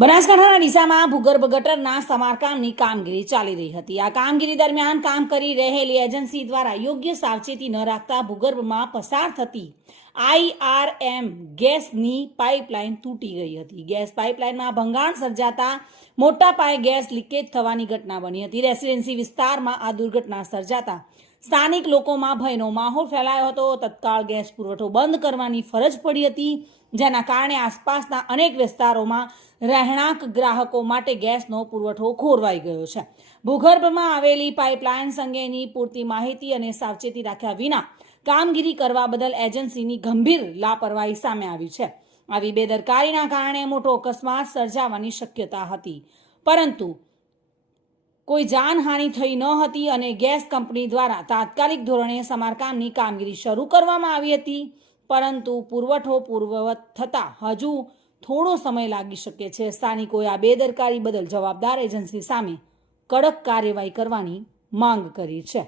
બનાસકાંઠાના ડીસામાં ભૂગર્ભ ગટરના સમારકામની કામગીરી ચાલી રહી હતી। આ કામગીરી દરમિયાન કામ કરી રહેલી એજન્સી દ્વારા યોગ્ય સાવચેતી ન રાખતા ભૂગર્ભમાં પસાર થતી IRM ગેસની પાઇપલાઇન તૂટી ગઈ હતી। ગેસ પાઇપલાઇનમાં ભંગાણ સર્જાતા મોટા પાયે ગેસ લીકેજ થવાની ઘટના બની હતી। રેસિડેન્સી વિસ્તારમાં આ દુર્ઘટના સર્જાતા સ્થાનિક લોકોમાં ભયનો માહોલ ફેલાયો હતો। તત્કાળ ગેસ પુરવઠો બંધ કરવાની ફરજ પડી હતી, જેના કારણે આસપાસના અનેક વિસ્તારોમાં રહેણાંક ગ્રાહકો માટે ગેસનો પુરવઠો ખોરવાઈ ગયો છે। ભૂગર્ભમાં આવેલી પાઇપલાઇન અંગેની પૂરતી માહિતી અને સાવચેતી રાખ્યા વિના કામગીરી કરવા બદલ એજન્સીની ગંભીર લાપરવાહી સામે આવી છે। આવી બેદરકારીના કારણે મોટો અકસ્માત સર્જાવાની શક્યતા હતી, પરંતુ કોઈ જાનહાનિ થઈ ન હતી અને ગેસ કંપની દ્વારા તાત્કાલિક ધોરણે સમારકામની કામગીરી શરૂ કરવામાં આવી હતી, પરંતુ પુરવઠો પૂર્વવત થતાં હજુ થોડો સમય લાગી શકે છે। સ્થાનિકોએ આ બેદરકારી બદલ જવાબદાર એજન્સી સામે કડક કાર્યવાહી કરવાની માંગ કરી છે।